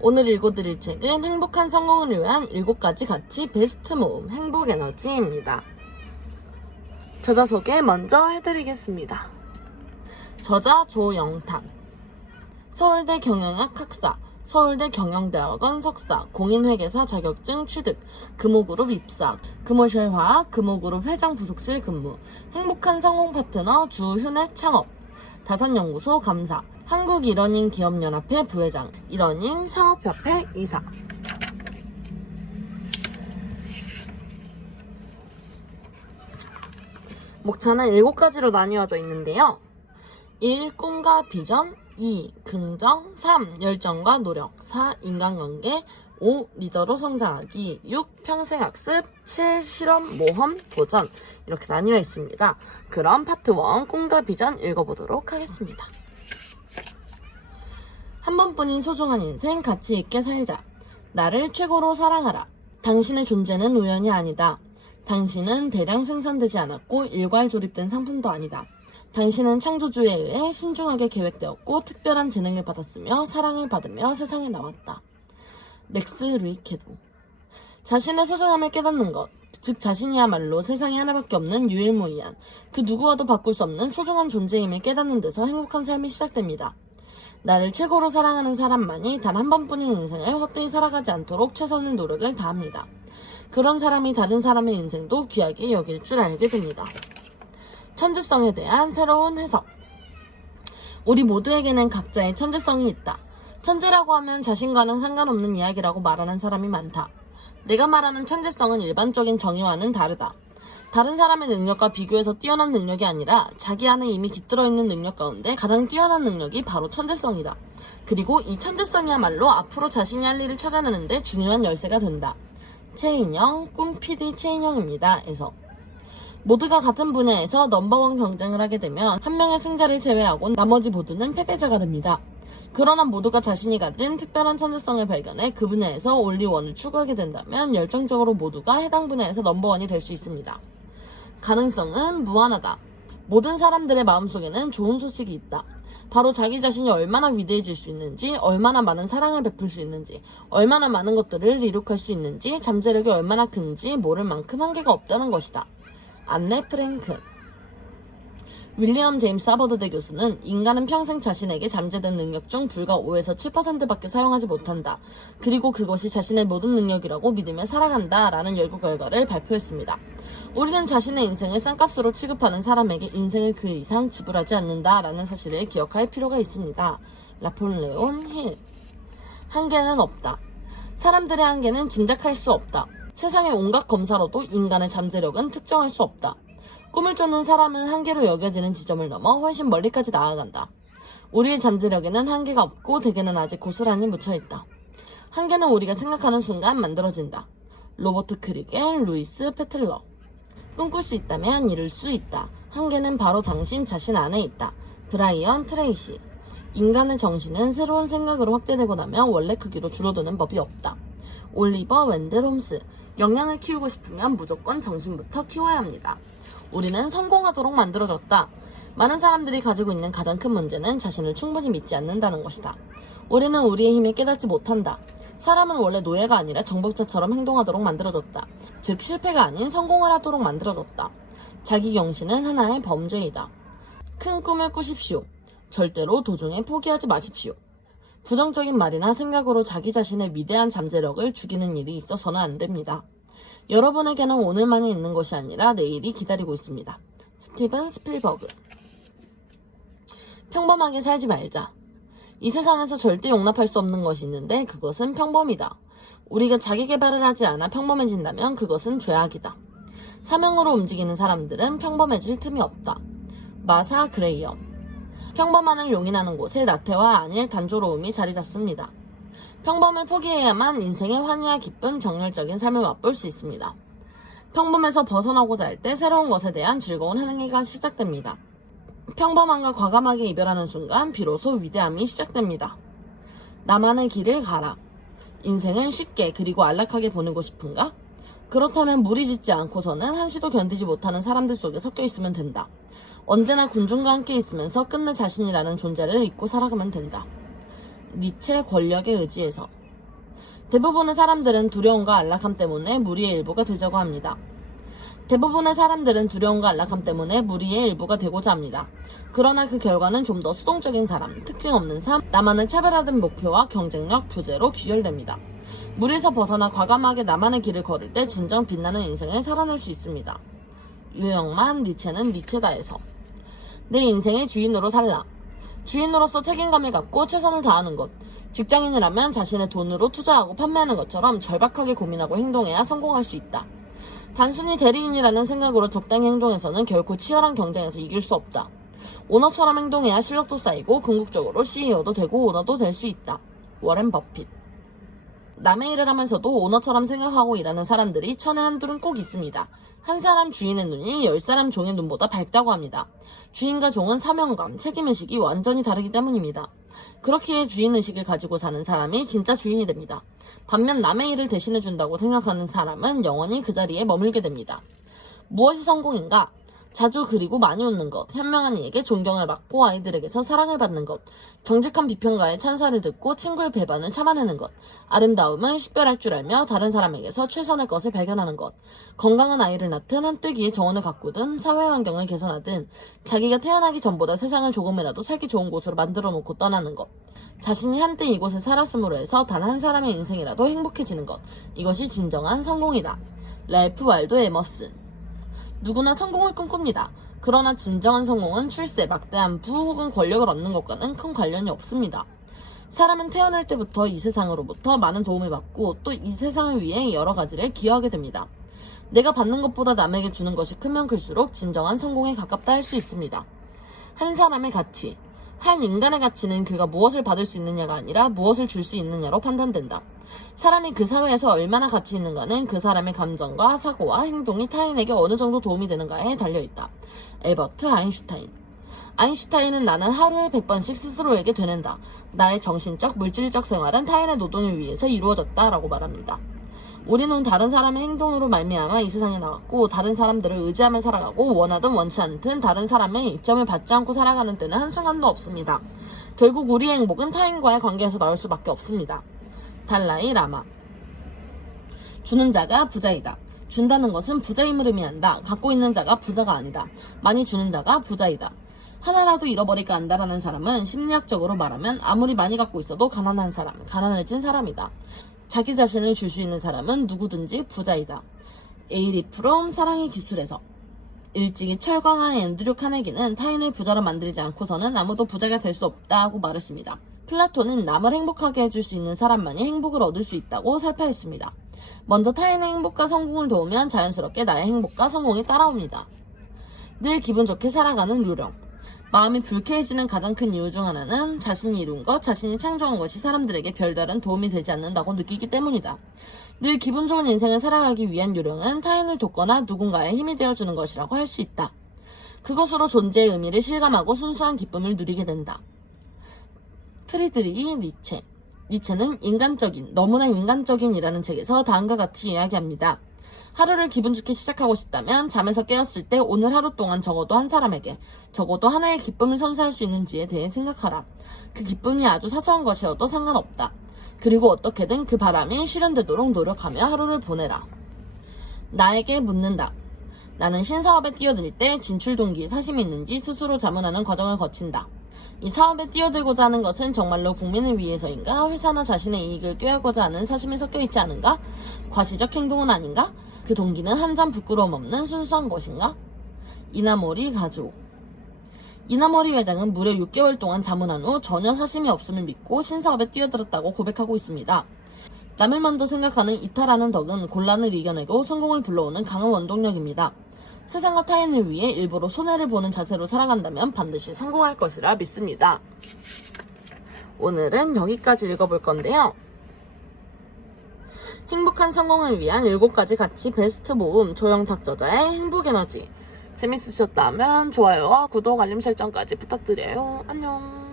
오늘 읽어드릴 책은 행복한 성공을 위한 7가지 가치 베스트 모음 행복에너지입니다. 저자 소개 먼저 해드리겠습니다. 저자 조영탁, 서울대 경영학 학사, 서울대 경영대학원 석사, 공인회계사 자격증 취득, 금호그룹 입사, 금호실화학 금호그룹 회장 부속실 근무, 행복한 성공 파트너 주휴넷 창업, 다산연구소 감사, 한국일원인 기업연합회 부회장, 일원인 사업협회 이사. 목차는 7가지로 나뉘어져 있는데요. 1. 꿈과 비전, 2. 긍정, 3. 열정과 노력, 4. 인간관계, 5. 리더로 성장하기, 6. 평생학습, 7. 실험, 모험, 도전. 이렇게 나뉘어 있습니다. 그럼 파트 1 꿈과 비전 읽어보도록 하겠습니다. 한 번뿐인 소중한 인생 가치 있게 살자. 나를 최고로 사랑하라. 당신의 존재는 우연이 아니다. 당신은 대량 생산되지 않았고 일괄 조립된 상품도 아니다. 당신은 창조주에 의해 신중하게 계획되었고 특별한 재능을 받았으며 사랑을 받으며 세상에 나왔다. 맥스 루이케도. 자신의 소중함을 깨닫는 것, 즉 자신이야말로 세상에 하나밖에 없는 유일무이한, 그 누구와도 바꿀 수 없는 소중한 존재임을 깨닫는 데서 행복한 삶이 시작됩니다. 나를 최고로 사랑하는 사람만이 단 한 번뿐인 인생을 헛되이 살아가지 않도록 최선의 노력을 다합니다. 그런 사람이 다른 사람의 인생도 귀하게 여길 줄 알게 됩니다. 천재성에 대한 새로운 해석. 우리 모두에게는 각자의 천재성이 있다. 천재라고 하면 자신과는 상관없는 이야기라고 말하는 사람이 많다. 내가 말하는 천재성은 일반적인 정의와는 다르다. 다른 사람의 능력과 비교해서 뛰어난 능력이 아니라 자기 안에 이미 깃들어 있는 능력 가운데 가장 뛰어난 능력이 바로 천재성이다. 그리고 이 천재성이야말로 앞으로 자신이 할 일을 찾아내는데 중요한 열쇠가 된다. 최인영, 꿈 PD 최인영입니다. 에서 모두가 같은 분야에서 넘버원 경쟁을 하게 되면 한 명의 승자를 제외하고 나머지 모두는 패배자가 됩니다. 그러나 모두가 자신이 가진 특별한 천재성을 발견해 그 분야에서 올리원을 추구하게 된다면 열정적으로 모두가 해당 분야에서 넘버원이 될 수 있습니다. 가능성은 무한하다. 모든 사람들의 마음속에는 좋은 소식이 있다. 바로 자기 자신이 얼마나 위대해질 수 있는지, 얼마나 많은 사랑을 베풀 수 있는지, 얼마나 많은 것들을 이룩할 수 있는지, 잠재력이 얼마나 큰지 모를 만큼 한계가 없다는 것이다. 안네 프랭큰. 윌리엄 제임스 하버드대 교수는 인간은 평생 자신에게 잠재된 능력 중 불과 5에서 7%밖에 사용하지 못한다. 그리고 그것이 자신의 모든 능력이라고 믿으며 살아간다 라는 연구 결과를 발표했습니다. 우리는 자신의 인생을 싼값으로 취급하는 사람에게 인생을 그 이상 지불하지 않는다 라는 사실을 기억할 필요가 있습니다. 나폴레온 힐. 한계는 없다. 사람들의 한계는 짐작할 수 없다. 세상의 온갖 검사로도 인간의 잠재력은 특정할 수 없다. 꿈을 쫓는 사람은 한계로 여겨지는 지점을 넘어 훨씬 멀리까지 나아간다. 우리의 잠재력에는 한계가 없고 대개는 아직 고스란히 묻혀있다. 한계는 우리가 생각하는 순간 만들어진다. 로버트 크리겐, 루이스 페틀러. 꿈꿀 수 있다면 이룰 수 있다. 한계는 바로 당신 자신 안에 있다. 브라이언 트레이시. 인간의 정신은 새로운 생각으로 확대되고 나면 원래 크기로 줄어드는 법이 없다. 올리버 웬델 홈스. 역량을 키우고 싶으면 무조건 정신부터 키워야 합니다. 우리는 성공하도록 만들어졌다. 많은 사람들이 가지고 있는 가장 큰 문제는 자신을 충분히 믿지 않는다는 것이다. 우리는 우리의 힘을 깨닫지 못한다. 사람은 원래 노예가 아니라 정복자처럼 행동하도록 만들어졌다. 즉 실패가 아닌 성공을 하도록 만들어졌다. 자기경신은 하나의 범죄이다. 큰 꿈을 꾸십시오. 절대로 도중에 포기하지 마십시오. 부정적인 말이나 생각으로 자기 자신의 위대한 잠재력을 죽이는 일이 있어서는 안 됩니다. 여러분에게는 오늘만이 있는 것이 아니라 내일이 기다리고 있습니다. 스티븐 스필버그. 평범하게 살지 말자. 이 세상에서 절대 용납할 수 없는 것이 있는데 그것은 평범이다. 우리가 자기 개발을 하지 않아 평범해진다면 그것은 죄악이다. 사명으로 움직이는 사람들은 평범해질 틈이 없다. 마사 그레이엄. 평범함을 용인하는 곳에 나태와 안일 단조로움이 자리 잡습니다. 평범을 포기해야만 인생의 환희와 기쁨, 정열적인 삶을 맛볼 수 있습니다. 평범에서 벗어나고자 할 때 새로운 것에 대한 즐거운 행위가 시작됩니다. 평범함과 과감하게 이별하는 순간 비로소 위대함이 시작됩니다. 나만의 길을 가라. 인생은 쉽게 그리고 안락하게 보내고 싶은가? 그렇다면 무리짓지 않고서는 한시도 견디지 못하는 사람들 속에 섞여 있으면 된다. 언제나 군중과 함께 있으면서 끝내 자신이라는 존재를 잊고 살아가면 된다. 니체 권력에 의지해서. 대부분의 사람들은 두려움과 안락함 때문에 무리의 일부가 되자고 합니다. 대부분의 사람들은 두려움과 안락함 때문에 무리의 일부가 되고자 합니다. 그러나 그 결과는 좀 더 수동적인 사람, 특징 없는 삶, 나만을 차별화된 목표와 경쟁력, 부재로 귀결됩니다. 무리에서 벗어나 과감하게 나만의 길을 걸을 때 진정 빛나는 인생을 살아낼 수 있습니다. 유영만, 니체는 니체다에서. 내 인생의 주인으로 살라. 주인으로서 책임감을 갖고 최선을 다하는 것. 직장인이라면 자신의 돈으로 투자하고 판매하는 것처럼 절박하게 고민하고 행동해야 성공할 수 있다. 단순히 대리인이라는 생각으로 적당히 행동해서는 결코 치열한 경쟁에서 이길 수 없다. 오너처럼 행동해야 실력도 쌓이고 궁극적으로 CEO도 되고 오너도 될 수 있다. 워렌 버핏. 남의 일을 하면서도 오너처럼 생각하고 일하는 사람들이 천에 한둘은 꼭 있습니다. 한 사람 주인의 눈이 10사람 종의 눈보다 밝다고 합니다. 주인과 종은 사명감, 책임의식이 완전히 다르기 때문입니다. 그렇기에 주인의식을 가지고 사는 사람이 진짜 주인이 됩니다. 반면 남의 일을 대신해준다고 생각하는 사람은 영원히 그 자리에 머물게 됩니다. 무엇이 성공인가? 자주 그리고 많이 웃는 것, 현명한 이에게 존경을 받고 아이들에게서 사랑을 받는 것, 정직한 비평가의 찬사를 듣고 친구의 배반을 참아내는 것, 아름다움을 식별할 줄 알며 다른 사람에게서 최선의 것을 발견하는 것, 건강한 아이를 낳든 한뜨기의 정원을 가꾸든 사회 환경을 개선하든 자기가 태어나기 전보다 세상을 조금이라도 살기 좋은 곳으로 만들어 놓고 떠나는 것, 자신이 한때 이곳에 살았음으로 해서 단 한 사람의 인생이라도 행복해지는 것, 이것이 진정한 성공이다. 랄프 waldo 에머슨. 누구나 성공을 꿈꿉니다. 그러나 진정한 성공은 출세, 막대한 부 혹은 권력을 얻는 것과는 큰 관련이 없습니다. 사람은 태어날 때부터 이 세상으로부터 많은 도움을 받고 또 이 세상을 위해 여러 가지를 기여하게 됩니다. 내가 받는 것보다 남에게 주는 것이 크면 클수록 진정한 성공에 가깝다 할 수 있습니다. 한 사람의 가치, 한 인간의 가치는 그가 무엇을 받을 수 있느냐가 아니라 무엇을 줄 수 있느냐로 판단된다. 사람이 그 사회에서 얼마나 가치 있는가는 그 사람의 감정과 사고와 행동이 타인에게 어느 정도 도움이 되는가에 달려있다. 엘버트 아인슈타인. 아인슈타인은 나는 하루에 100번씩 스스로에게 되낸다. 나의 정신적, 물질적 생활은 타인의 노동을 위해서 이루어졌다 라고 말합니다. 우리는 다른 사람의 행동으로 말미암아 이 세상에 나왔고 다른 사람들을 의지하며 살아가고 원하든 원치 않든 다른 사람의 이점을 받지 않고 살아가는 때는 한순간도 없습니다. 결국 우리의 행복은 타인과의 관계에서 나올 수밖에 없습니다. 달라이 라마. 주는 자가 부자이다. 준다는 것은 부자임을 의미한다. 갖고 있는 자가 부자가 아니다. 많이 주는 자가 부자이다. 하나라도 잃어버릴까 한다라는 사람은 심리학적으로 말하면 아무리 많이 갖고 있어도 가난한 사람, 가난해진 사람이다. 자기 자신을 줄 수 있는 사람은 누구든지 부자이다. 에이리 프롬 사랑의 기술에서. 일찍이 철광한 앤드류 카네기는 타인을 부자로 만들지 않고서는 아무도 부자가 될 수 없다고 말했습니다. 플라톤은 남을 행복하게 해줄 수 있는 사람만이 행복을 얻을 수 있다고 설파했습니다. 먼저 타인의 행복과 성공을 도우면 자연스럽게 나의 행복과 성공이 따라옵니다. 늘 기분 좋게 살아가는 요령. 마음이 불쾌해지는 가장 큰 이유 중 하나는 자신이 이룬 것, 자신이 창조한 것이 사람들에게 별다른 도움이 되지 않는다고 느끼기 때문이다. 늘 기분 좋은 인생을 살아가기 위한 요령은 타인을 돕거나 누군가의 힘이 되어주는 것이라고 할 수 있다. 그것으로 존재의 의미를 실감하고 순수한 기쁨을 누리게 된다. 프리드리히 니체. 니체는 인간적인, 너무나 인간적인이라는 책에서 다음과 같이 이야기합니다. 하루를 기분 좋게 시작하고 싶다면 잠에서 깨었을 때 오늘 하루 동안 적어도 한 사람에게 적어도 하나의 기쁨을 선사할 수 있는지에 대해 생각하라. 그 기쁨이 아주 사소한 것이어도 상관없다. 그리고 어떻게든 그 바람이 실현되도록 노력하며 하루를 보내라. 나에게 묻는다. 나는 신사업에 뛰어들 때 진출 동기에 사심이 있는지 스스로 자문하는 과정을 거친다. 이 사업에 뛰어들고자 하는 것은 정말로 국민을 위해서인가? 회사나 자신의 이익을 꾀하고자 하는 사심이 섞여 있지 않은가? 과시적 행동은 아닌가? 그 동기는 한 점 부끄러움 없는 순수한 것인가? 이나모리 가즈오. 이나모리 회장은 무려 6개월 동안 자문한 후 전혀 사심이 없음을 믿고 신사업에 뛰어들었다고 고백하고 있습니다. 남을 먼저 생각하는 이탈하는 덕은 곤란을 이겨내고 성공을 불러오는 강한 원동력입니다. 세상과 타인을 위해 일부러 손해를 보는 자세로 살아간다면 반드시 성공할 것이라 믿습니다. 오늘은 여기까지 읽어볼 건데요. 행복한 성공을 위한 7가지 가치 베스트 모음 조영탁 저자의 행복에너지. 재밌으셨다면 좋아요와 구독 알림 설정까지 부탁드려요. 안녕.